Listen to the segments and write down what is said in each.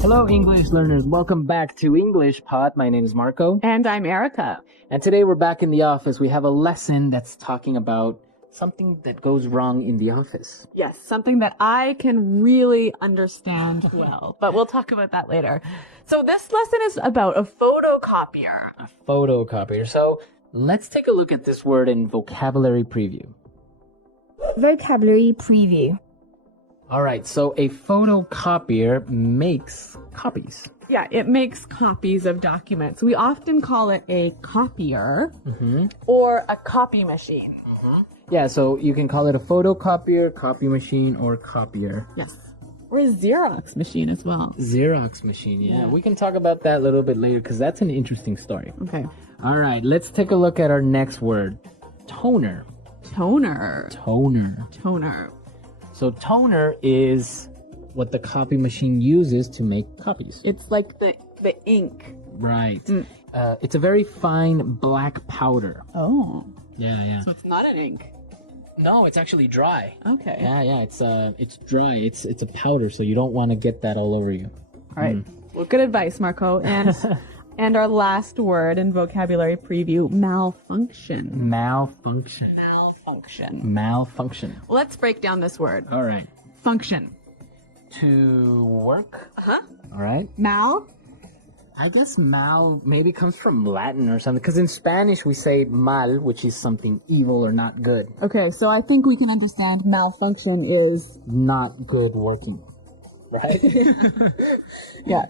Hello, English learners. Welcome back to English Pod. My name is Marco. And I'm Erica. And today we're back in the office. We have a lesson that's talking about something that goes wrong in the office. Yes, something that I can really understand well. But we'll talk about that later. So this lesson is about a photocopier. A photocopier. So let's take a look at this word in vocabulary preview. Vocabulary preview. All right, so a photocopier makes copies. Yeah, it makes copies of documents. We often call it a copier or a copy machine. Yeah, so you can call it a photocopier, copy machine, or copier. Yes. Or a Xerox machine as well. Xerox machine, yeah. We can talk about that a little bit later because that's an interesting story. Okay. All right, let's take a look at our next word. Toner. Toner. Toner. Toner. So toner is what the copy machine uses to make copies. It's like the ink. Right. It's a very fine black powder. Oh. Yeah. So it's not an ink. No, it's actually dry. Okay. Yeah. It's dry. It's a powder, so you don't want to get that all over you. All right. Well, good advice, Marco. And and our last word in vocabulary preview: malfunction. Malfunction. Malfunction. Let's break down this word. All right. Function. To work. All right. Mal. I guess mal maybe comes from Latin or something, because in Spanish we say mal, which is something evil or not good. Okay, so I think we can understand malfunction is Not good working. Right? yeah.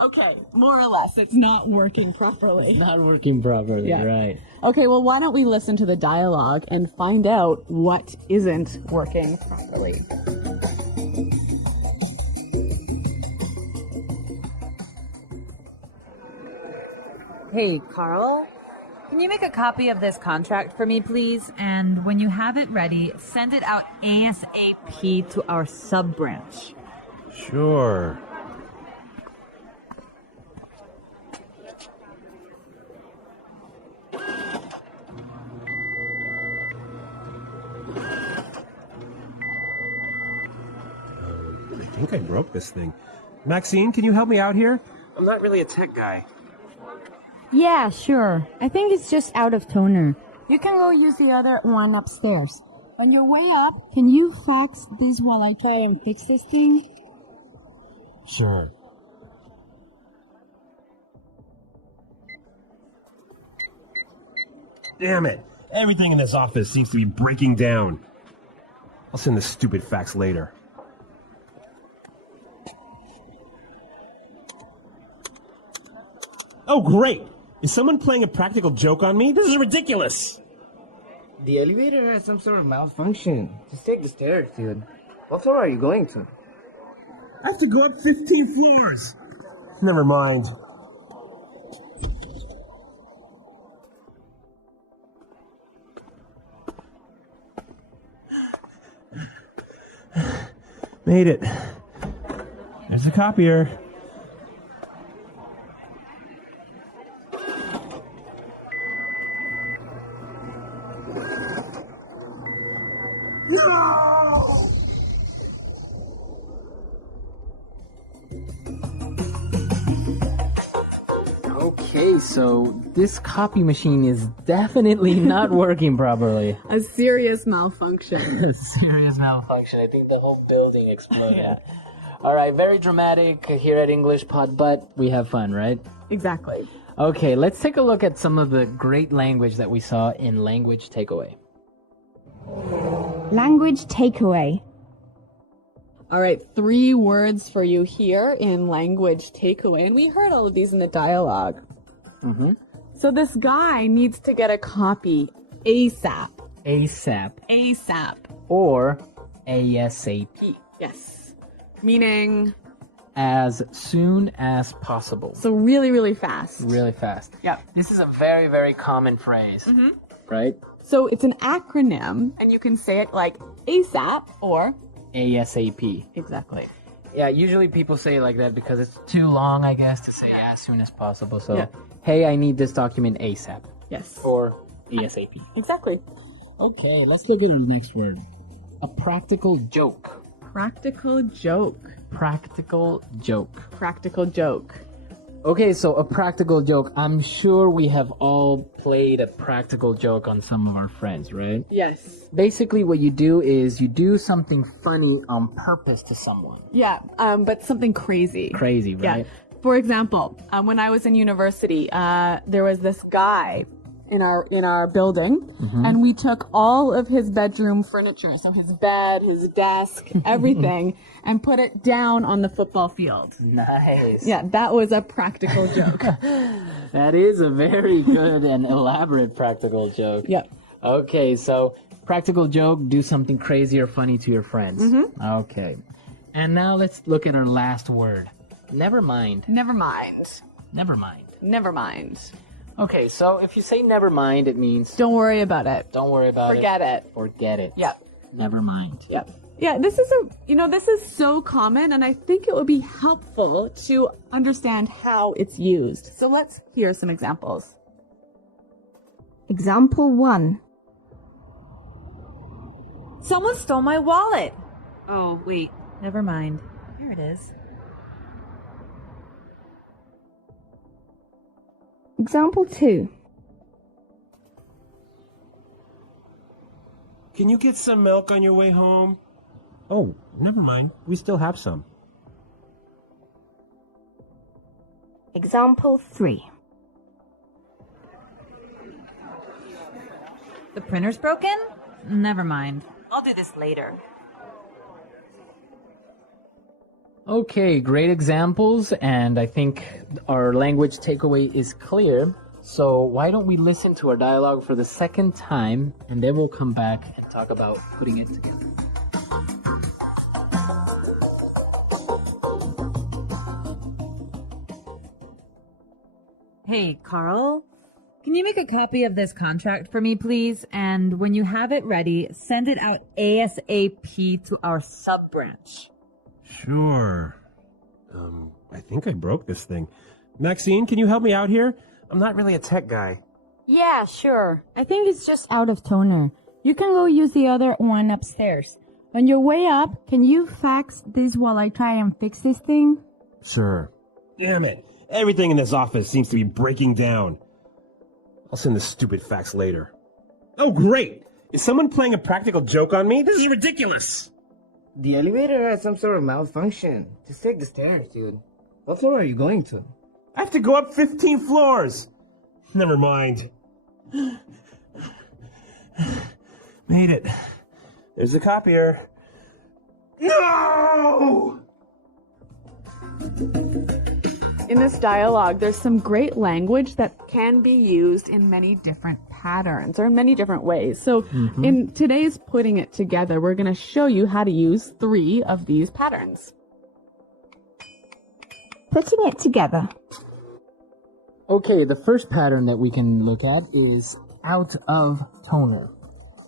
Okay, more or less, it's not working properly. Not working properly, Yeah. right. Okay, well, why don't we listen to the dialogue and find out what isn't working properly? Hey, Carl, can you make a copy of this contract for me, please? And when you have it ready, send it out ASAP to our sub-branch. Sure. I think I broke this thing. Maxine, can you help me out here? I'm not really a tech guy. Yeah, sure. I think it's just out of toner. You can go use the other one upstairs. On your way up, can you fax this while I try and fix this thing? Sure. Damn it. Everything in this office seems to be breaking down. I'll send the stupid fax later. Oh, great! Is someone playing a practical joke on me? This is ridiculous! The elevator has some sort of malfunction. Just take the stairs, dude. What floor are you going to? I have to go up 15 floors! Never mind. Made it. There's the copier. Okay, so this copy machine is definitely not working properly. A serious malfunction. A serious malfunction. I think the whole building exploded. All right, very dramatic here at English Pod, but we have fun, right? Exactly. Okay, let's take a look at some of the great language that we saw in Language Takeaway. Language takeaway. All right, 3 words for you here in language takeaway. And we heard all of these in the dialogue. So this guy needs to get a copy ASAP. ASAP. ASAP. Or ASAP. Yes. Meaning? As soon as possible. So really, really fast. Really fast. Yeah. This is a very, very common phrase. Right? So it's an acronym, and you can say it like ASAP or ASAP. Exactly. Yeah, usually people say it like that because it's too long, I guess, to say as soon as possible. So, Yeah. hey, I need this document ASAP. Yes. Or ASAP. Exactly. Okay, let's look at the next word. A practical joke. Practical joke. practical joke. Practical joke. Okay, so a practical joke. I'm sure we have all played a practical joke on some of our friends, right? Yes. Basically, what you do is you do something funny on purpose to someone. Yeah, but something crazy. Crazy, right? Yeah. For example, when I was in university, there was this guy in our building, and we took all of his bedroom furniture, so his bed, his desk, everything, and put it down on the football field. Nice. Yeah, that was a practical joke. That is a very good and elaborate practical joke. Yep. Okay, so practical joke, do something crazy or funny to your friends. Okay. And now let's look at our last word. Never mind. Never mind. Never mind. Never mind. Okay, so if you say never mind, it means Don't worry about it. don't worry about Forget it. it. Forget it. Yep. Never mind. Yep. Yeah, this is this is so common, and I think it would be helpful to understand how it's used. So let's hear some examples. Example 1. Someone stole my wallet. Oh, wait. Never mind. Here it is. Example 2. Can you get some milk on your way home? Oh, never mind. We still have some. Example 3. The printer's broken? Never mind. I'll do this later. Okay, great examples, and I think our language takeaway is clear. So why don't we listen to our dialogue for the second time, and then we'll come back and talk about putting it together. Hey, Carl. Can you make a copy of this contract for me, please? And when you have it ready, send it out ASAP to our sub-branch. Sure. I think I broke this thing. Maxine, can you help me out here? I'm not really a tech guy. Yeah, sure. I think it's just out of toner. You can go use the other one upstairs. On your way up, can you fax this while I try and fix this thing? Sure. Damn it. Everything in this office seems to be breaking down. I'll send the stupid fax later. Oh, great! Is someone playing a practical joke on me? This is ridiculous! The elevator has some sort of malfunction. Just take the stairs, dude. What floor are you going to? I have to go up 15 floors! Never mind. Made it. There's the copier. No! In this dialogue, there's some great language that can be used in many different patterns or in many different ways. So in today's Putting It Together, we're going to show you how to use 3 of these patterns. Putting it together. Okay, the first pattern that we can look at is out of toner.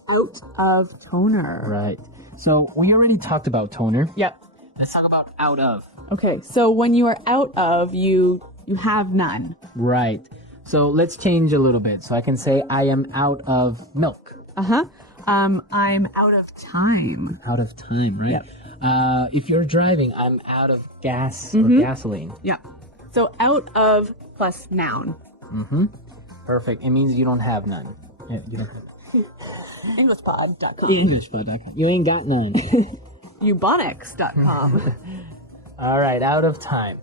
Out of toner. Right. So we already talked about toner. Yep. Let's talk about out of. Okay, so when you are out of, you have none. Right. So let's change a little bit. So I can say I am out of milk. I'm out of time. Out of time, right? Yep. If you're driving, I'm out of gas or gasoline. Yep. So out of plus noun. Perfect. It means you don't have none. Yeah, you don't have Englishpod.com. Englishpod.com. You ain't got none. Ubonics.com. All right, out of time.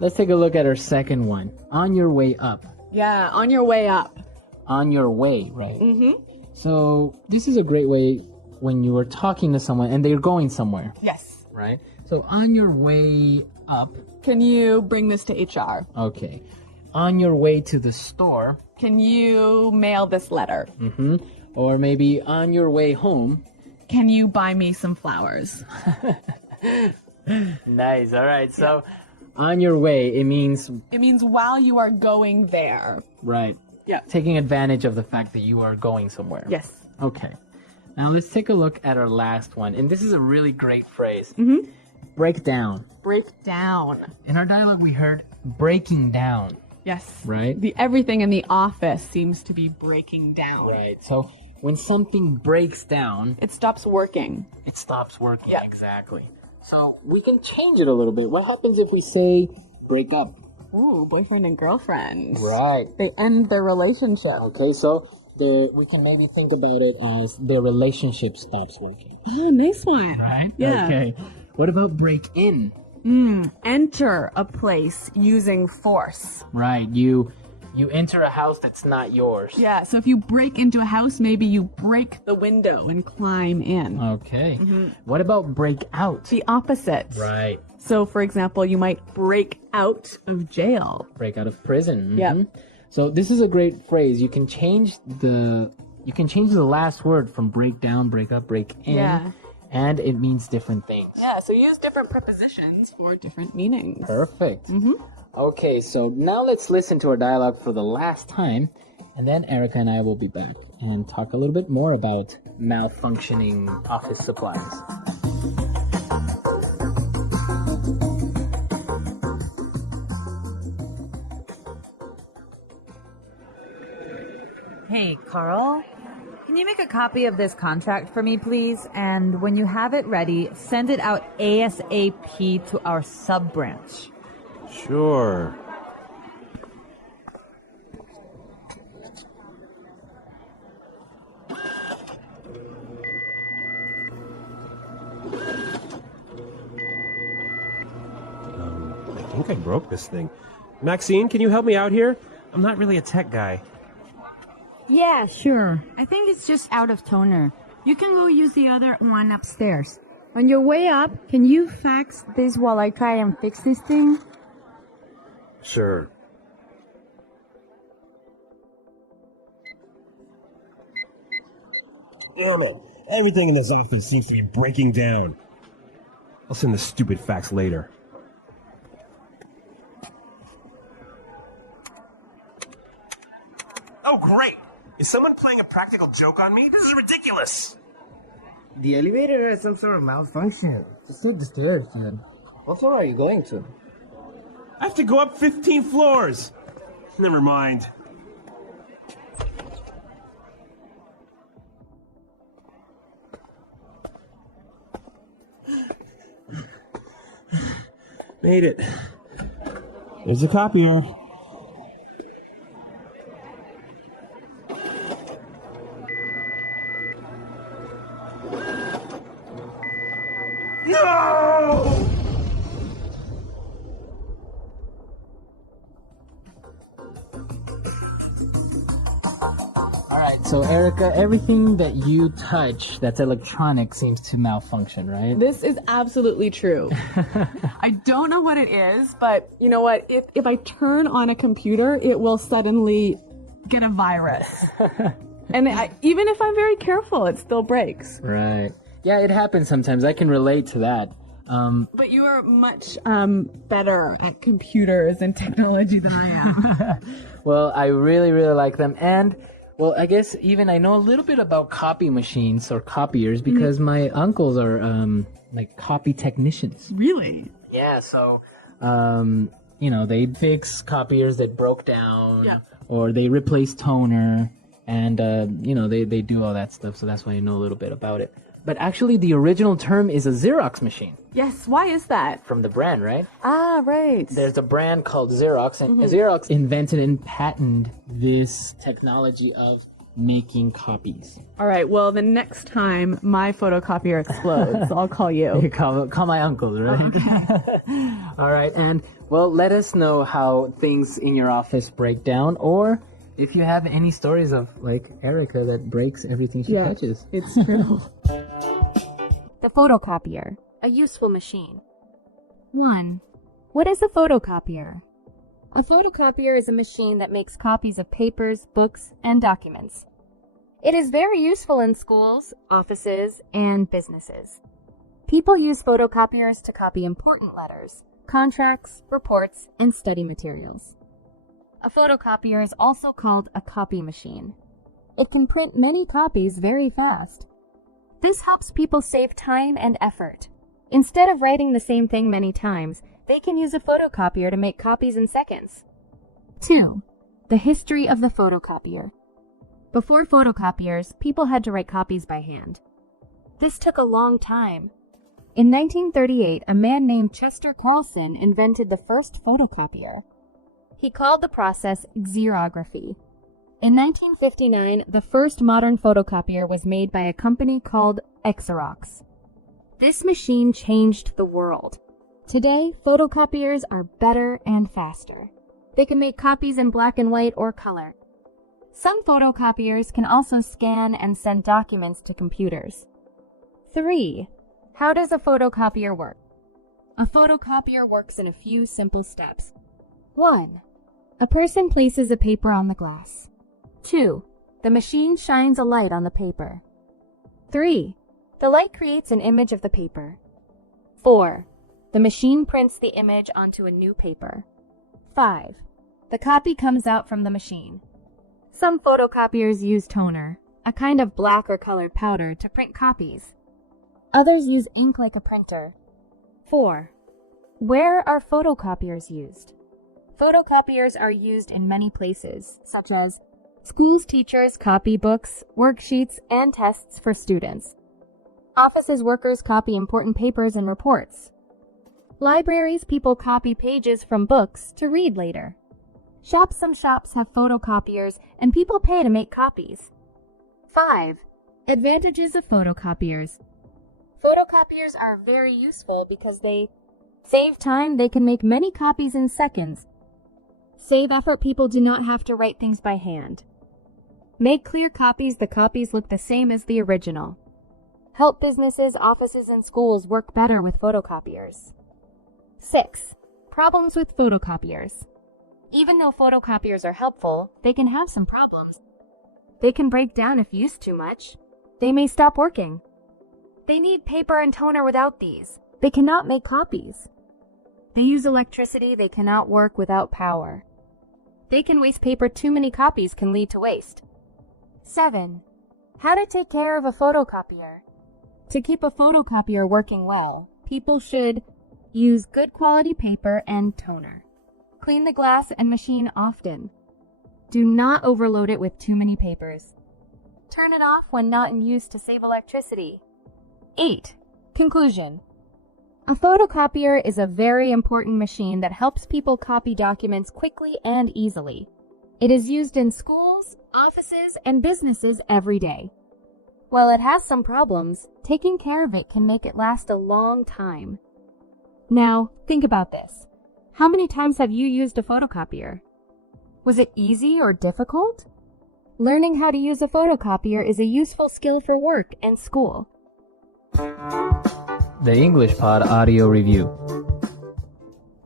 Let's take a look at our second one. On your way up. Yeah, on your way up. On your way, right? So this is a great way when you are talking to someone and they're going somewhere, Yes. right? So on your way up. Can you bring this to HR? Okay. On your way to the store. Can you mail this letter? Or maybe on your way home. Can you buy me some flowers? Nice. All right. So on your way, it means It means while you are going there. right. Yeah. Taking advantage of the fact that you are going somewhere. Yes. Okay. Now let's take a look at our last one. And this is a really great phrase. Break down. Break down. In our dialogue, we heard breaking down. Yes. Right? The everything in the office seems to be breaking down. Right. So when something breaks down, It stops working. it stops working. Yeah. Exactly. So we can change it a little bit. What happens if we say break up? Ooh, boyfriend and girlfriend. Right. They end their relationship. Okay, so we can maybe think about it as their relationship stops working. Oh, nice one. Right? Yeah. Okay. What about break in? Enter a place using force. Right. You enter a house that's not yours. Yeah, so if you break into a house, maybe you break the window and climb in. Okay. What about break out? The opposite. Right. So, for example, you might break out of jail. Break out of prison. Yep. So this is a great phrase. You can change the last word from break down, break up, break in. Yeah. And it means different things. Yeah, so use different prepositions for different meanings. Perfect. Okay, so now let's listen to our dialogue for the last time, and then Erica and I will be back and talk a little bit more about malfunctioning office supplies. Hey, Carl. Can you make a copy of this contract for me, please? And when you have it ready, send it out ASAP to our sub-branch. Sure. I think I broke this thing. Maxine, can you help me out here? I'm not really a tech guy. Yeah, sure. I think it's just out of toner. You can go use the other one upstairs. On your way up, can you fax this while I try and fix this thing? Sure. Damn it. Everything in this office seems to be breaking down. I'll send the stupid fax later. Oh, great! Is someone playing a practical joke on me? This is ridiculous! The elevator has some sort of malfunction. Just take the stairs, dude. What floor are you going to? I have to go up 15 floors! Never mind. Made it. There's a copier. No! All right, so Erica, everything that you touch that's electronic seems to malfunction, right? This is absolutely true. I don't know what it is, but you know what? If I turn on a computer, it will suddenly get a virus. And even if I'm very careful, it still breaks. Right. Yeah, it happens sometimes. I can relate to that. But you are much better at computers and technology than I am. Well, I really, really like them. And, well, I guess even I know a little bit about copy machines or copiers because my uncles are like copy technicians. Really? Yeah, so, you know, they fix copiers that broke down or they replace toner and, you know, they do all that stuff. So that's why I know a little bit about it. But actually, the original term is a Xerox machine. Yes, why is that? From the brand, right? Ah, right. There's a brand called Xerox, and Xerox invented and patented this technology of making copies. All right, well, the next time my photocopier explodes, I'll call you. You call my uncles, right? Okay. All right, and, well, let us know how things in your office break down, or if you have any stories of, like, Erica that breaks everything she touches. It's true. The photocopier, a useful machine. 1. What is a photocopier? A photocopier is a machine that makes copies of papers, books, and documents. It is very useful in schools, offices, and businesses. People use photocopiers to copy important letters, contracts, reports, and study materials. A photocopier is also called a copy machine. It can print many copies very fast. This helps people save time and effort. Instead of writing the same thing many times, they can use a photocopier to make copies in seconds. 2. The history of the photocopier. Before photocopiers, people had to write copies by hand. This took a long time. In 1938, a man named Chester Carlson invented the first photocopier. He called the process xerography. In 1959, the first modern photocopier was made by a company called Xerox. This machine changed the world. Today, photocopiers are better and faster. They can make copies in black and white or color. Some photocopiers can also scan and send documents to computers. 3. How does a photocopier work? A photocopier works in a few simple steps. 1. A person places a paper on the glass. 2. The machine shines a light on the paper. 3. The light creates an image of the paper. 4. The machine prints the image onto a new paper. 5. The copy comes out from the machine. Some photocopiers use toner, a kind of black or colored powder, to print copies. Others use ink like a printer. 4. Where are photocopiers used? Photocopiers are used in many places, such as schools, teachers copy books, worksheets, and tests for students. Offices, workers copy important papers and reports. Libraries, people copy pages from books to read later. Some shops have photocopiers, and people pay to make copies. 5. Advantages of photocopiers. Photocopiers are very useful because they save time. They can make many copies in seconds. Save effort. People do not have to write things by hand. Make clear copies. The copies look the same as the original. Help businesses, offices, and schools work better with photocopiers. 6. Problems with photocopiers. Even though photocopiers are helpful, they can have some problems. They can break down if used too much. They may stop working. They need paper and toner. Without these, they cannot make copies. They use electricity. They cannot work without power. They can waste paper. Too many copies can lead to waste. 7. How to take care of a photocopier. To keep a photocopier working well, people should use good quality paper and toner. Clean the glass and machine often. Do not overload it with too many papers. Turn it off when not in use to save electricity. 8. Conclusion. A photocopier is a very important machine that helps people copy documents quickly and easily. It is used in schools, offices, and businesses every day. While it has some problems, taking care of it can make it last a long time. Now, think about this. How many times have you used a photocopier? Was it easy or difficult? Learning how to use a photocopier is a useful skill for work and school. The English Pod Audio Review.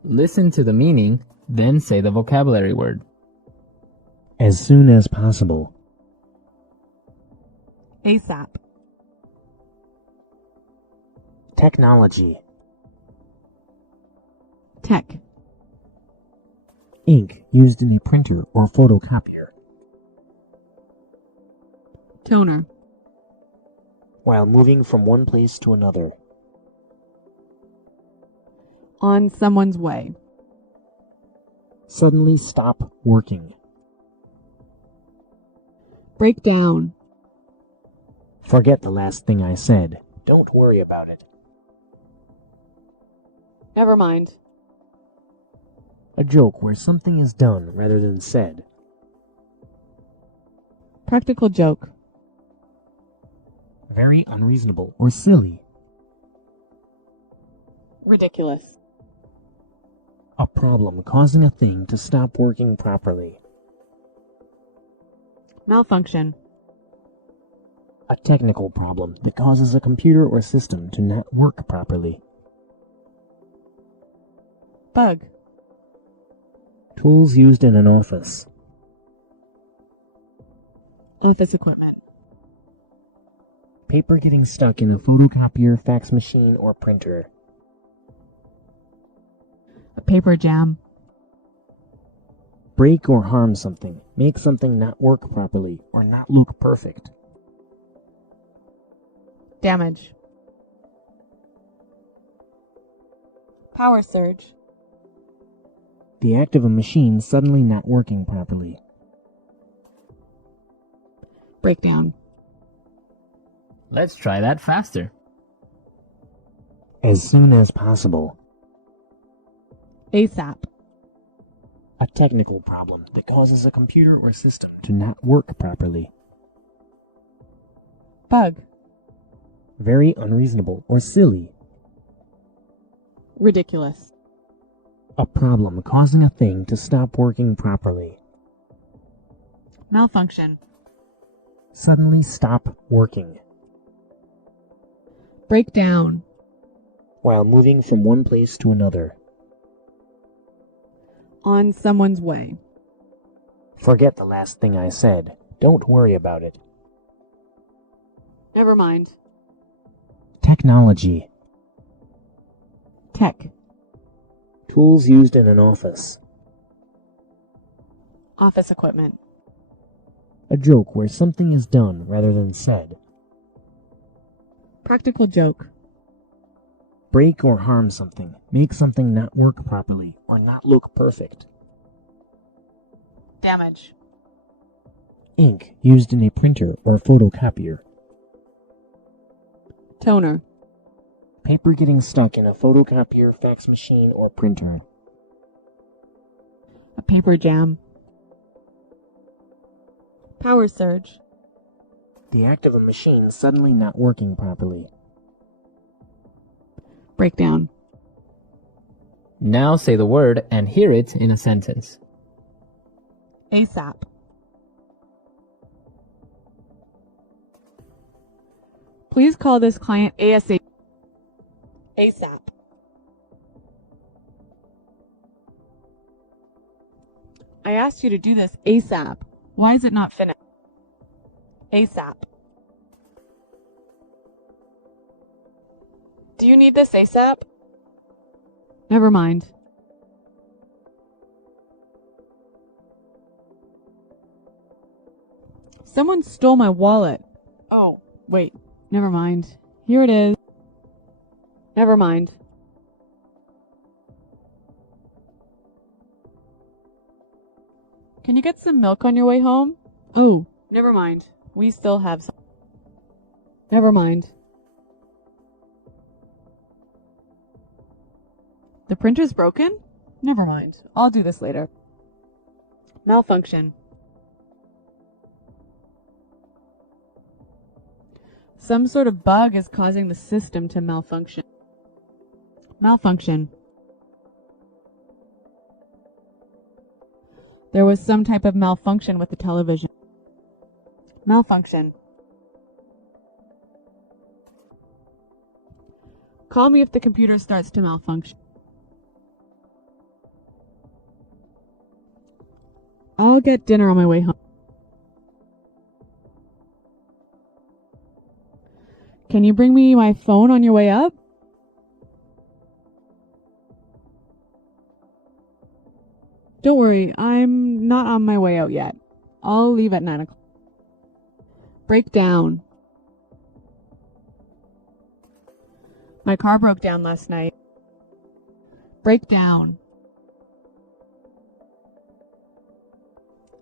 Listen to the meaning, then say the vocabulary word. As soon as possible. ASAP. Technology. Tech. Ink used in a printer or photocopier. Toner. While moving from one place to another. On someone's way. Suddenly stop working. Break down. Forget the last thing I said. Don't worry about it. Never mind. A joke where something is done rather than said. Practical joke. Very unreasonable or silly. Ridiculous. A problem causing a thing to stop working properly. Malfunction. A technical problem that causes a computer or system to not work properly. Bug. Tools used in an office. Office equipment. Paper getting stuck in a photocopier, fax machine, or printer. A paper jam. Break or harm something. Make something not work properly or not look perfect. Damage. Power surge. The act of a machine suddenly not working properly. Breakdown. Let's try that faster. As soon as possible. ASAP. A technical problem that causes a computer or system to not work properly. Bug. Very unreasonable or silly. Ridiculous. A problem causing a thing to stop working properly. Malfunction. Suddenly stop working. Break down. While moving from one place to another. On someone's way. Forget the last thing I said. Don't worry about it. Never mind. Technology. Tech. Tools used in an office. Office equipment. A joke where something is done rather than said. Practical joke. Break or harm something. Make something not work properly or not look perfect. Damage. Ink used in a printer or photocopier. Toner. Paper getting stuck in a photocopier, fax machine, or printer. A paper jam. Power surge. The act of a machine suddenly not working properly. Breakdown. Now say the word and hear it in a sentence. ASAP. Please call this client ASAP. ASAP. I asked you to do this ASAP. Why is it not finished? ASAP. Do you need this ASAP? Never mind. Someone stole my wallet. Oh, wait. Never mind. Here it is. Never mind. Can you get some milk on your way home? Oh, never mind. We still have some. Never mind. The printer's broken? Never mind. I'll do this later. Malfunction. Some sort of bug is causing the system to malfunction. Malfunction. There was some type of malfunction with the television. Malfunction. Call me if the computer starts to malfunction. I'll get dinner on my way home. Can you bring me my phone on your way up? Don't worry, I'm not on my way out yet. I'll leave at 9 o'clock. Break down. My car broke down last night. Break down.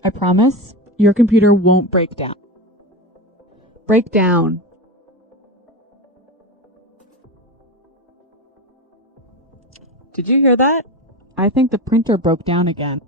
I promise, your computer won't break down. Break down. Did you hear that? I think the printer broke down again.